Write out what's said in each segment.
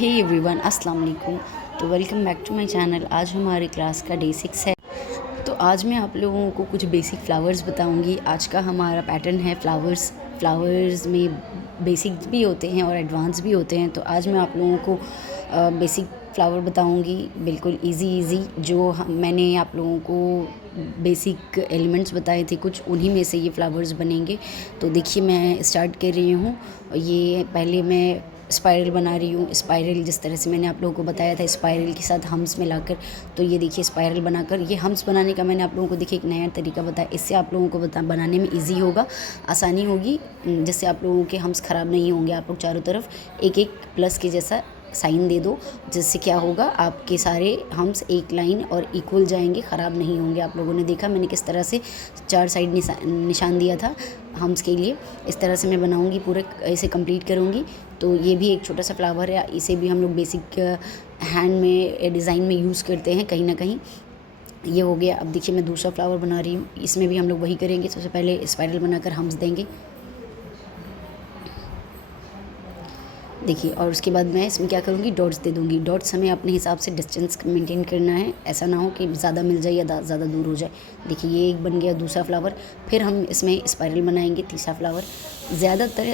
Hey everyone, अस्सलाम वालेकुम। तो welcome back to my channel. आज हमारी क्लास का डे 6 है। तो आज मैं आप लोगों को कुछ बेसिक फ्लावर्स बताऊंगी। आज का हमारा पैटर्न है फ्लावर्स में बेसिक भी होते हैं और एडवांस भी होते हैं। तो आज मैं आप लोगों को बेसिक फ्लावर बताऊंगी, बिल्कुल इजी जो मैंने आप लोगों को बेसिक एलिमेंट्स बताए थे कुछ, उन्हीं में से ये फ्लावर्स बनेंगे। तो देखिए मैं स्टार्ट कर रही हूँ। ये पहले मैं स्पाइरल बना रही हूँ। स्पाइरल जिस तरह से मैंने आप लोगों को बताया था, स्पाइरल के साथ हम्स मिलाकर। तो ये देखिए स्पाइरल बनाकर, ये हम्स बनाने का मैंने आप लोगों को देखिए एक नया तरीका बताया। इससे आप लोगों को बनाने में इजी होगा, आसानी होगी, जिससे आप लोगों के हम्स ख़राब नहीं होंगे। आप लोग चारों तरफ एक एक प्लस के जैसा साइन दे दो, जिससे क्या होगा, आपके सारे हम्स एक लाइन और इक्वल जाएंगे, ख़राब नहीं होंगे। आप लोगों ने देखा मैंने किस तरह से 4 साइड निशान दिया था हम्स के लिए। इस तरह से मैं बनाऊंगी, पूरे ऐसे कंप्लीट करूंगी। तो ये भी एक छोटा सा फ्लावर है, इसे भी हम लोग बेसिक हैंड में डिज़ाइन में यूज़ करते हैं कहीं ना कहीं। ये हो गया। अब देखिए मैं दूसरा फ्लावर बना रही हूँ, इसमें भी हम लोग वही करेंगे। सबसे पहले स्पाइरल बनाकर हम्स देंगे, देखिए। और उसके बाद मैं इसमें क्या करूँगी, डॉट्स दे दूँगी। डॉट्स हमें अपने हिसाब से डिस्टेंस मेंटेन करना है, ऐसा ना हो कि ज़्यादा मिल जाए या ज़्यादा दूर हो जाए। देखिए ये एक बन गया दूसरा फ्लावर। फिर हम इसमें स्पाइरल बनाएंगे, तीसरा फ्लावर। ज़्यादातर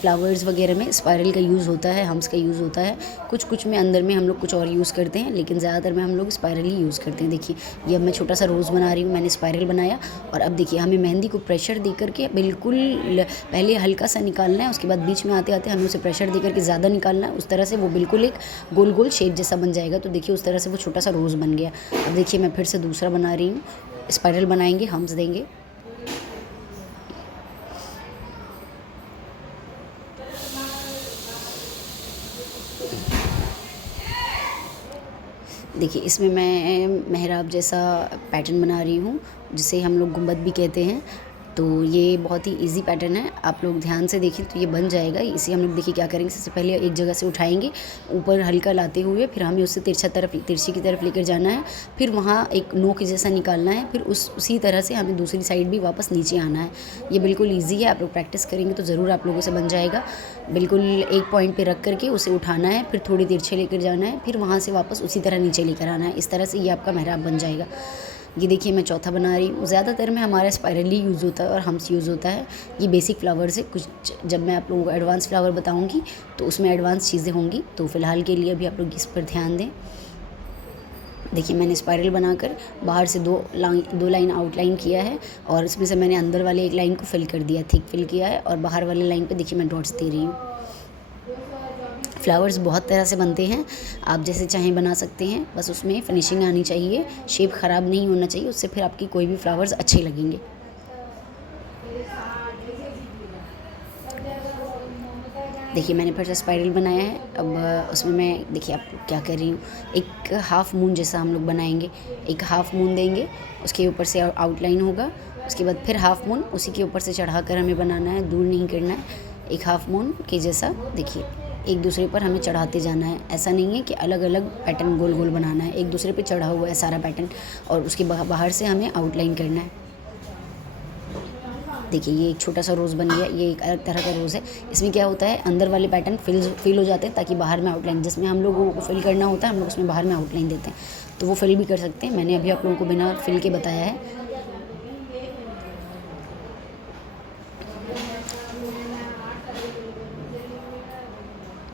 फ्लावर्स वगैरह में स्पाइरल का यूज़ होता है, हम्स का यूज़ होता है। कुछ में अंदर में हम लोग कुछ और यूज़ करते हैं, लेकिन ज़्यादातर में हम लोग स्पाइरल ही यूज़ करते हैं। देखिए ये अब मैं छोटा सा रोज़ बना रही हूँ, मैंने स्पाइरल बनाया। और अब देखिए हमें मेहंदी को प्रेशर दे करके बिल्कुल पहले हल्का सा निकालना है, उसके बाद बीच में आते आते हमें उसे प्रेशर दे करके ज़्यादा निकालना है। उस तरह से वो बिल्कुल एक गोल गोल शेप जैसा बन जाएगा। तो देखिए उस तरह से वो छोटा सा रोज़ बन गया। अब देखिए मैं फिर से दूसरा बना रही हूँ। स्पाइरल बनाएंगे, हम्स देंगे, देखिए इसमें मैं मेहराब जैसा पैटर्न बना रही हूँ, जिसे हम लोग गुंबद भी कहते हैं। तो ये बहुत ही इजी पैटर्न है, आप लोग ध्यान से देखें तो ये बन जाएगा। इसे हम लोग देखिए क्या करेंगे, सबसे पहले एक जगह से उठाएंगे ऊपर हल्का लाते हुए, फिर हमें उससे तिरछी की तरफ लेकर जाना है। फिर वहाँ एक नोक जैसा निकालना है, फिर उसी तरह से हमें दूसरी साइड भी वापस नीचे आना है। ये बिल्कुल ईजी है, आप लोग प्रैक्टिस करेंगे तो ज़रूर आप लोगों से बन जाएगा। बिल्कुल एक पॉइंट पर रख करके उसे उठाना है, फिर थोड़ी तिरछे लेकर जाना है, फिर वहाँ से वापस उसी तरह नीचे लेकर आना है। इस तरह से ये आपका मेहराब बन जाएगा। ये देखिए मैं चौथा बना रही हूँ। ज़्यादातर में हमारा स्पाइरल ही यूज़ होता है और हम्स यूज़ होता है। ये बेसिक फ्लावर से कुछ, जब मैं आप लोगों को एडवांस फ्लावर बताऊँगी तो उसमें एडवांस चीज़ें होंगी। तो फ़िलहाल के लिए अभी आप लोग इस पर ध्यान दें। देखिए मैंने स्पाइरल बनाकर बाहर से दो लाइन आउटलाइन किया है, और इसमें से मैंने अंदर वाले एक लाइन को फिल कर दिया, थिक फिल किया है। और बाहर वाले लाइन पे देखिए मैं डॉट्स दे रही हूँ। फ्लावर्स बहुत तरह से बनते हैं, आप जैसे चाहें बना सकते हैं, बस उसमें फिनिशिंग आनी चाहिए, शेप ख़राब नहीं होना चाहिए, उससे फिर आपकी कोई भी फ्लावर्स अच्छे लगेंगे। देखिए मैंने फिर से स्पाइरल बनाया है। अब उसमें मैं देखिए आप क्या कर रही हूँ, एक हाफ़ मून जैसा हम लोग बनाएंगे। एक हाफ़ मून देंगे, उसके ऊपर से आउटलाइन होगा। उसके बाद फिर हाफ़ मून उसी के ऊपर से चढ़ाकर हमें बनाना है, दूर नहीं करना है। एक हाफ़ मून के जैसा देखिए एक दूसरे पर हमें चढ़ाते जाना है। ऐसा नहीं है कि अलग अलग पैटर्न गोल गोल बनाना है, एक दूसरे पे चढ़ा हुआ है सारा पैटर्न, और उसके बाहर से हमें आउटलाइन करना है। देखिए ये एक छोटा सा रोज़ बन गया, ये एक अलग तरह का रोज़ है। इसमें क्या होता है, अंदर वाले पैटर्न फिल हो जाते हैं, ताकि बाहर में आउटलाइन, जिसमें हम लोगों को फिल करना होता है, हम लोग उसमें बाहर में आउटलाइन देते हैं, तो वो फिल भी कर सकते हैं। मैंने अभी आप लोगों को बिना फिल के बताया है।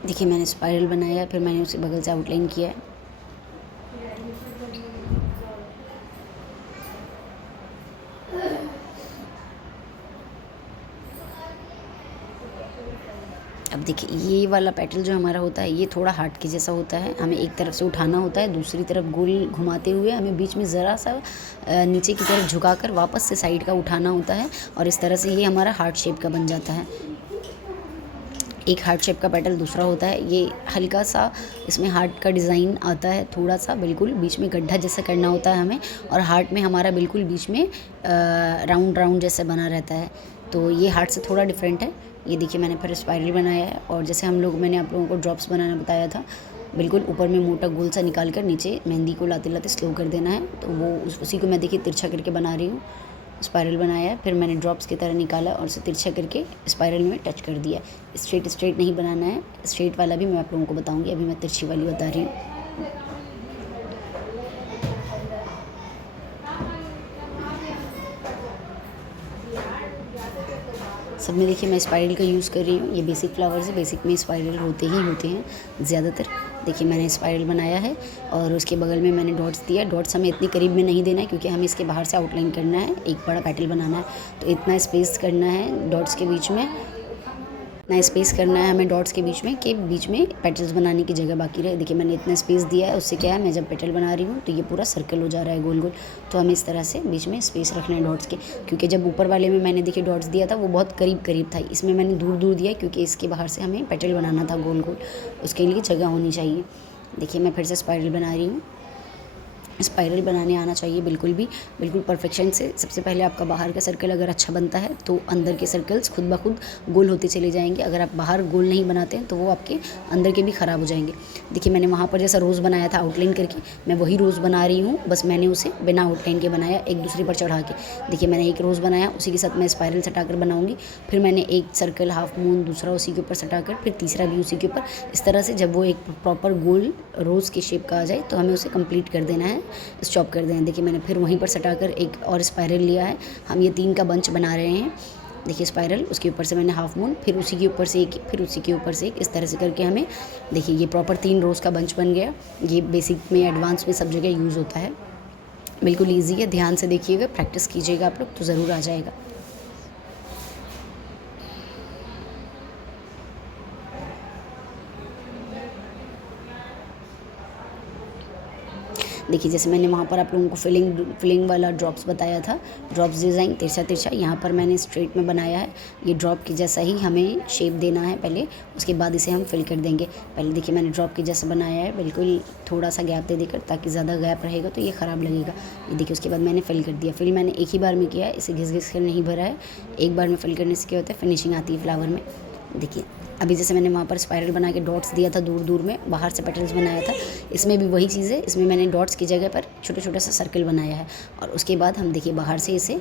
देखिए मैंने स्पाइरल बनाया, फिर मैंने उसे बगल से आउटलाइन किया है। अब देखिए ये वाला पेटल जो हमारा होता है, ये थोड़ा हार्ट के जैसा होता है। हमें एक तरफ से उठाना होता है, दूसरी तरफ गोल घुमाते हुए हमें बीच में ज़रा सा नीचे की तरफ झुकाकर वापस से साइड का उठाना होता है, और इस तरह से ये हमारा हार्ट शेप का बन जाता है। एक हार्ट शेप का पेटल दूसरा होता है, ये हल्का सा इसमें हार्ट का डिज़ाइन आता है, थोड़ा सा बिल्कुल बीच में गड्ढा जैसा करना होता है हमें, और हार्ट में हमारा बिल्कुल बीच में राउंड जैसा बना रहता है। तो ये हार्ट से थोड़ा डिफरेंट है। ये देखिए मैंने फिर स्पाइरल बनाया है, और जैसे मैंने आप लोगों को ड्रॉप्स बनाना बताया था, बिल्कुल ऊपर में मोटा गोल सा निकाल कर नीचे मेहंदी को लाते लाते स्लो कर देना है। तो वो उसी को मैं देखिए तिरछा करके बना रही हूँ। स्पाइरल बनाया है, फिर मैंने ड्रॉप्स की तरह निकाला और उसे तिरछा करके स्पाइरल में टच कर दिया। स्ट्रेट स्ट्रेट नहीं बनाना है, स्ट्रेट वाला भी मैं आप लोगों को बताऊंगी, अभी मैं तिरछी वाली बता रही हूँ। सब में देखिए मैं स्पाइरल का यूज़ कर रही हूँ। ये बेसिक फ्लावर्स है, बेसिक में स्पाइरल होते ही होते हैं ज़्यादातर। देखिए मैंने स्पाइरल बनाया है और उसके बगल में मैंने डॉट्स दिया। डॉट्स हमें इतनी करीब में नहीं देना है क्योंकि हमें इसके बाहर से आउटलाइन करना है, एक बड़ा पेटल बनाना है, तो इतना स्पेस करना है डॉट्स के बीच में, इतना स्पेस करना है हमें डॉट्स के बीच में कि बीच में पेटल्स बनाने की जगह बाकी रहे। देखिए मैंने इतना स्पेस दिया है, उससे क्या है मैं जब पेटल बना रही हूँ तो ये पूरा सर्कल हो जा रहा है गोल गोल। तो हमें इस तरह से बीच में स्पेस रखना है डॉट्स के, क्योंकि जब ऊपर वाले में मैंने देखिए डॉट्स दिया था वो बहुत करीब करीब था, इसमें मैंने दूर दूर दिया क्योंकि इसके बाहर से हमें पेटल बनाना था गोल गोल, उसके लिए जगह होनी चाहिए। देखिए मैं फिर से स्पाइरल बना रही हूँ। स्पाइरल बनाने आना चाहिए बिल्कुल परफेक्शन से। सबसे पहले आपका बाहर का सर्कल अगर अच्छा बनता है तो अंदर के सर्कल्स खुद ब खुद गोल होते चले जाएंगे। अगर आप बाहर गोल नहीं बनाते हैं तो वो आपके अंदर के भी ख़राब हो जाएंगे। देखिए मैंने वहाँ पर जैसा रोज़ बनाया था आउटलाइन करके, मैं वही रोज़ बना रही हूँ, बस मैंने उसे बिना आउटलाइन के बनाया, एक दूसरे पर चढ़ा के। देखिए मैंने एक रोज़ बनाया, उसी के साथ मैं स्पाइरल सटाकर बनाऊँगी, फिर मैंने एक सर्कल हाफ मून दूसरा उसी के ऊपर सटाकर, फिर तीसरा भी उसी के ऊपर। इस तरह से जब वो एक प्रॉपर गोल रोज़ की शेप का आ जाए तो हमें उसे कंप्लीट कर देना है, स्टॉप कर दें। देखिए मैंने फिर वहीं पर सटाकर एक और स्पाइरल लिया है, हम ये 3 का बंच बना रहे हैं। देखिए स्पाइरल, उसके ऊपर से मैंने हाफ मून, फिर उसी के ऊपर से एक, फिर उसी के ऊपर से एक, इस तरह से करके हमें देखिए ये प्रॉपर 3 रोज़ का बंच बन गया। ये बेसिक में एडवांस में सब जगह यूज़ होता है, बिल्कुल ईजी है। ध्यान से देखिएगा, प्रैक्टिस कीजिएगा आप लोग तो ज़रूर आ जाएगा। देखिए जैसे मैंने वहाँ पर आप लोगों को फिलिंग वाला ड्रॉप्स बताया था, ड्रॉप्स डिज़ाइन तिरछा तिरछा, यहाँ पर मैंने स्ट्रेट में बनाया है। ये ड्रॉप की जैसा ही हमें शेप देना है पहले, उसके बाद इसे हम फिल कर देंगे। पहले देखिए मैंने ड्रॉप की जैसा बनाया है, बिल्कुल थोड़ा सा गैप दे देकर, ताकि ज़्यादा गैप रहेगा तो ये ख़राब लगेगा। ये देखिए उसके बाद मैंने फिल कर दिया। फिल मैंने एक ही बार में किया है, इसे घिस घिस कर नहीं भरा है। एक बार में फिल करने से क्या होता है, फिनिशिंग आती है फ्लावर में। देखिए अभी जैसे मैंने वहाँ पर स्पाइरल बना के डॉट्स दिया था दूर दूर में, बाहर से पेटल्स बनाया था, इसमें भी वही चीज़ है। इसमें मैंने डॉट्स की जगह पर छोटा छोटा सा सर्कल बनाया है और उसके बाद हम देखिए बाहर से इसे,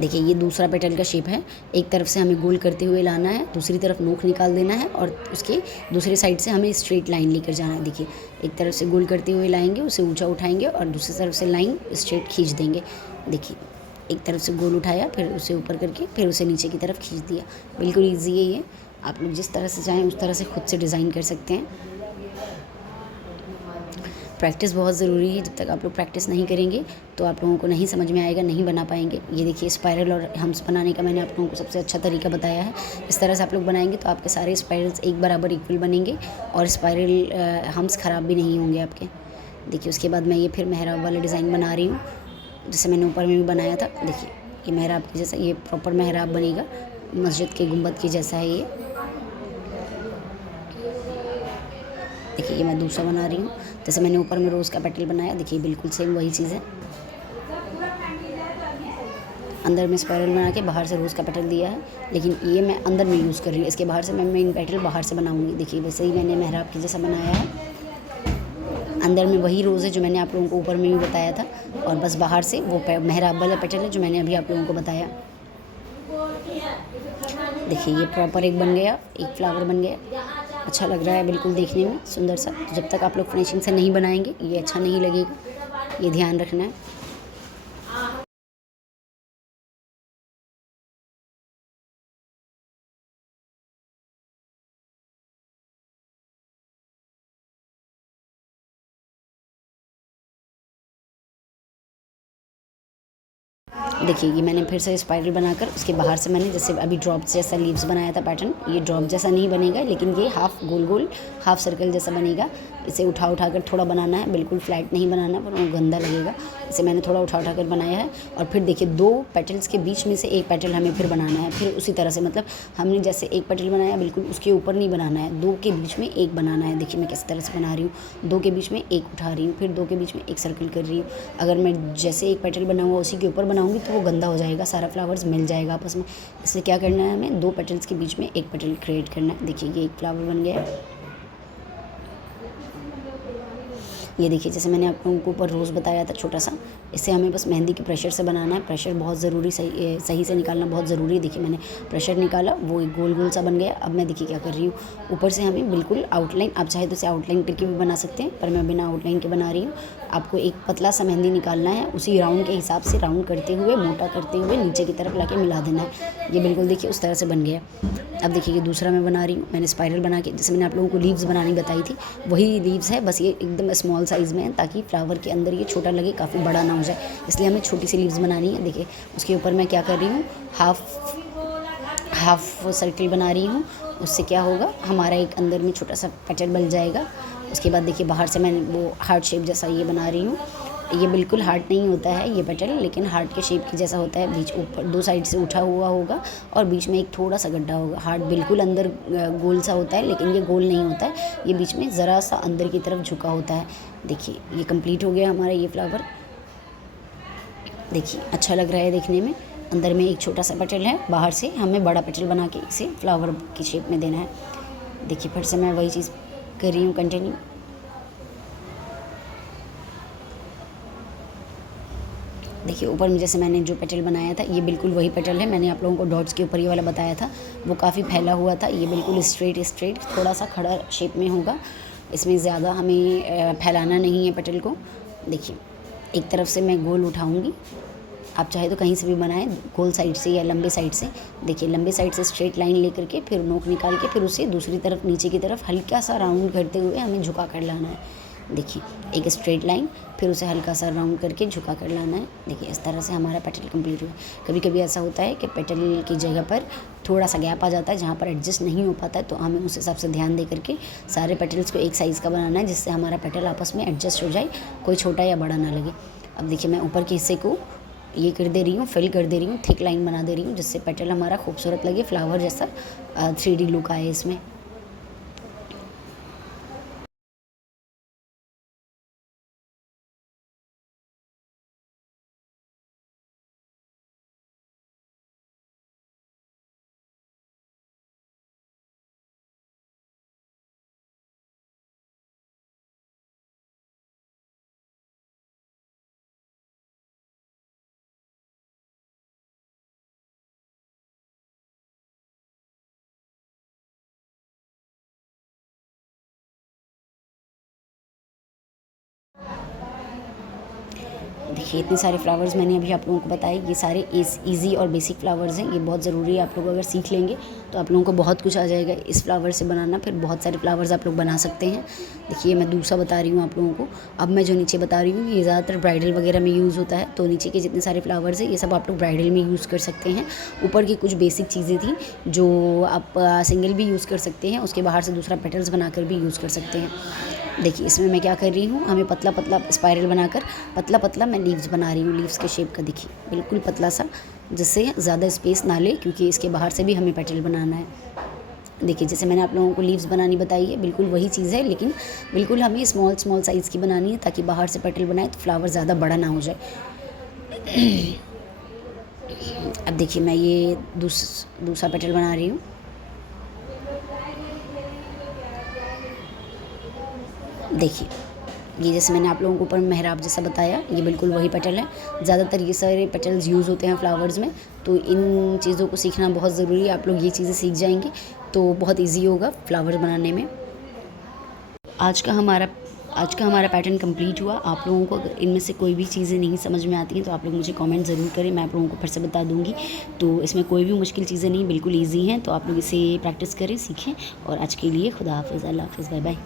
देखिए ये दूसरा पेटल का शेप है, एक तरफ से हमें गोल करते हुए लाना है, दूसरी तरफ नोक निकाल देना है और उसके दूसरे साइड से हमें स्ट्रेट लाइन लेकर जाना है। देखिए एक तरफ से गोल करते हुए लाएंगे, उसे ऊंचा उठाएंगे और दूसरी तरफ से लाइन स्ट्रेट खींच देंगे। देखिए एक तरफ से गोल उठाया, फिर उसे ऊपर करके फिर उसे नीचे की तरफ खींच दिया। बिल्कुल ईजी है ये, आप लोग जिस तरह से चाहें उस तरह से खुद से डिज़ाइन कर सकते हैं। प्रैक्टिस बहुत ज़रूरी है, जब तक आप लोग प्रैक्टिस नहीं करेंगे तो आप लोगों को नहीं समझ में आएगा, नहीं बना पाएंगे। ये देखिए स्पाइरल और हम्स बनाने का मैंने आप लोगों को सबसे अच्छा तरीका बताया है। इस तरह से आप लोग बनाएंगे तो आपके सारे स्पाइरल्स एक बराबर इक्वल बनेंगे और स्पाइरल हम्स ख़राब भी नहीं होंगे आपके। देखिए उसके बाद मैं ये फिर मेहराब वाला डिज़ाइन बना रही हूँ, जैसे मैंने ऊपर में भी बनाया था। देखिए ये मेहराब के जैसा, ये प्रॉपर मेहराब बनेगा, मस्जिद के गुंबद के जैसा है ये। देखिए ये मैं दूसरा बना रही हूँ, जैसे मैंने ऊपर में रोज़ का पेटल बनाया, देखिए बिल्कुल सेम वही चीज़ है। अंदर में स्पाइरल बना के बाहर से रोज़ का पेटल दिया है, लेकिन ये मैं अंदर में यूज़ कर रही हूँ, इसके बाहर से मैं मेन पेटल बाहर से बनाऊँगी। देखिए वैसे ही मैंने मेहराब के जैसा बनाया है, अंदर में वही रोज़ है जो मैंने आप लोगों को ऊपर में भी बताया था, और बस बाहर से वो मेहराब वाला पेटल है जो मैंने अभी आप लोगों को बताया। देखिए ये प्रॉपर एक बन गया, एक फ्लावर बन गया, अच्छा लग रहा है बिल्कुल देखने में सुंदर सा। जब तक आप लोग फिनिशिंग से नहीं बनाएंगे ये अच्छा नहीं लगेगा, ये ध्यान रखना है। देखिए ये मैंने फिर से स्पाइरल बनाकर उसके बाहर से मैंने जैसे अभी ड्रॉप जैसा लीव्स बनाया था पैटर्न, ये ड्रॉप जैसा नहीं बनेगा, लेकिन ये हाफ गोल गोल हाफ सर्कल जैसा बनेगा। इसे उठा उठा कर थोड़ा बनाना है, बिल्कुल फ्लैट नहीं बनाना वरना वो गंदा लगेगा। इसे मैंने थोड़ा उठा उठा कर बनाया है। और फिर देखिए 2 पेटल्स के बीच में से एक पेटल हमें फिर बनाना है, फिर उसी तरह से, मतलब हमने जैसे एक पेटल बनाया बिल्कुल उसके ऊपर नहीं बनाना है, 2 के बीच में एक बनाना है। देखिए मैं किस तरह से बना रही हूँ, 2 के बीच में एक उठा रही हूँ, फिर 2 के बीच में एक सर्कल कर रही हूँ। अगर मैं जैसे एक पेटल बनाऊँगा उसी के ऊपर बनाऊँगी तो वो गंदा हो जाएगा, सारा फ्लावर्स मिल जाएगा आपस में। इसलिए क्या करना है, हमें 2 पेटल्स के बीच में एक पेटल क्रिएट करना है। देखिए ये एक फ्लावर बन गया है। ये देखिए, जैसे मैंने आप लोगों को ऊपर रोज़ बताया था छोटा सा, इससे हमें बस मेहंदी के प्रेशर से बनाना है। प्रेशर बहुत ज़रूरी, सही से निकालना बहुत ज़रूरी है। देखिए मैंने प्रेशर निकाला, वो एक गोल गोल सा बन गया। अब मैं देखिए क्या कर रही हूँ, ऊपर से हमें बिल्कुल आउटलाइन, आप चाहे तो इसे आउटलाइन करके भी बना सकते हैं, पर मैं बिना आउटलाइन के बना रही हूँ। आपको एक पतला सा मेहंदी निकालना है, उसी राउंड के हिसाब से राउंड करते हुए, मोटा करते हुए नीचे की तरफ लाके मिला देना है। ये बिल्कुल देखिए उस तरह से बन गया। अब देखिए ये दूसरा मैं बना रही हूँ। मैंने स्पाइरल बना के, जैसे मैंने आप लोगों को लीव्स बनानी बताई थी, वही लीव्स है, बस ये एकदम स्मॉल साइज़ में है, ताकि फ्लावर के अंदर ये छोटा लगे, काफ़ी बड़ा ना हो जाए, इसलिए हमें छोटी सी लीव्स बनानी है। देखिए उसके ऊपर मैं क्या कर रही हूँ, हाफ सर्किल बना रही हूँ। उससे क्या होगा, हमारा एक अंदर में छोटा सा पेटल बन जाएगा। उसके बाद देखिए बाहर से मैं वो हार्ट शेप जैसा ये बना रही हूँ। ये बिल्कुल हार्ट नहीं होता है ये पेटल, लेकिन हार्ट के शेप की जैसा होता है। बीच ऊपर दो साइड से उठा हुआ होगा और बीच में एक थोड़ा सा गड्ढा होगा। हार्ट बिल्कुल अंदर गोल सा होता है, लेकिन ये गोल नहीं होता है, ये बीच में ज़रा सा अंदर की तरफ झुका होता है। देखिए ये कंप्लीट हो गया हमारा ये फ्लावर। देखिए अच्छा लग रहा है देखने में। अंदर में एक छोटा सा पेटल है, बाहर से हमें बड़ा पेटल बना के इसे फ्लावर की शेप में देना है। देखिए फिर से मैं वही चीज़ कर रही हूँ कंटिन्यू। देखिए ऊपर में जैसे मैंने जो पेटल बनाया था, ये बिल्कुल वही पेटल है। मैंने आप लोगों को डॉट्स के ऊपर ये वाला बताया था, वो काफ़ी फैला हुआ था। ये बिल्कुल स्ट्रेट थोड़ा सा खड़ा शेप में होगा। इसमें ज़्यादा हमें फैलाना नहीं है पेटल को। देखिए एक तरफ से मैं गोल उठाऊँगी, आप चाहे तो कहीं से भी बनाएं, गोल साइड से या लंबे साइड से। देखिए लंबे साइड से स्ट्रेट लाइन लेकर के फिर नोक निकाल के फिर उसे दूसरी तरफ नीचे की तरफ हल्का सा राउंड करते हुए हमें झुका कर लाना है। देखिए एक स्ट्रेट लाइन, फिर उसे हल्का सा राउंड करके झुका कर लाना है। देखिए इस तरह से हमारा पेटल कंप्लीट हुआ। कभी कभी ऐसा होता है कि पेटल की जगह पर थोड़ा सा गैप आ जाता है, जहाँ पर एडजस्ट नहीं हो पाता है, तो हमें उस हिसाब से ध्यान दे करके सारे पेटल्स को एक साइज़ का बनाना है, जिससे हमारा पेटल आपस में एडजस्ट हो जाए, कोई छोटा या बड़ा ना लगे। अब देखिए मैं ऊपर के हिस्से को ये कर दे रही हूँ, फिल कर दे रही हूँ, थिक लाइन बना दे रही हूँ, जिससे पेटल हमारा खूबसूरत लगे, फ्लावर जैसा 3D लुक आए इसमें। देखिए इतने सारे फ्लावर्स मैंने अभी आप लोगों को बताए, ये सारे इजी और बेसिक फ्लावर्स हैं। ये बहुत ज़रूरी है, आप लोग अगर सीख लेंगे तो आप लोगों को बहुत कुछ आ जाएगा इस फ्लावर से बनाना। फिर बहुत सारे फ्लावर्स आप लोग बना सकते हैं। देखिए मैं दूसरा बता रही हूँ आप लोगों को। अब मैं जो नीचे बता रही हूँ, ये ज़्यादातर ब्राइडल वगैरह में यूज़ होता है, तो नीचे के जितने सारे फ्लावर्स हैं ये सब आप लोग ब्राइडल में यूज़ कर सकते हैं। ऊपर की कुछ बेसिक चीज़ें थी जो आप सिंगल भी यूज़ कर सकते हैं, उसके बाहर से दूसरा पेटल्स बनाकर भी यूज़ कर सकते हैं। देखिए इसमें मैं क्या कर रही हूँ, हमें पतला पतला स्पाइरल बनाकर पतला पतला मैं लीव्स बना रही हूँ, लीव्स के शेप का। देखिए बिल्कुल पतला सा, जिससे ज़्यादा स्पेस ना ले, क्योंकि इसके बाहर से भी हमें पेटल बनाना है। देखिए जैसे मैंने आप लोगों को लीव्स बनानी बताई है, बिल्कुल वही चीज़ है, लेकिन बिल्कुल हमें स्मॉल साइज़ की बनानी है, ताकि बाहर से पेटल बनाए तो फ्लावर ज़्यादा बड़ा ना हो जाए। अब देखिए मैं ये दूसरा पेटल बना रही हूँ। देखिए ये जैसे मैंने आप लोगों को ऊपर मेहराब जैसा बताया, ये बिल्कुल वही पेटल है। ज़्यादातर ये सारे पेटल्स यूज़ होते हैं फ्लावर्स में, तो इन चीज़ों को सीखना बहुत ज़रूरी है। आप लोग ये चीज़ें सीख जाएंगे तो बहुत ईजी होगा फ्लावर बनाने में। आज का हमारा पैटर्न कंप्लीट हुआ। आप लोगों को अगर इनमें से कोई भी चीज़ें नहीं समझ में आती हैं तो आप लोग मुझे कमेंट ज़रूर करें, मैं आप लोगों को फिर से बता दूँगी। तो इसमें कोई भी मुश्किल चीज़ें नहीं, बिल्कुल ईजी हैं, तो आप लोग इसे प्रैक्टिस करें, सीखें। और आज के लिए खुदा हाफ़िज़, अल्लाह हाफ़िज़, बाय बाय।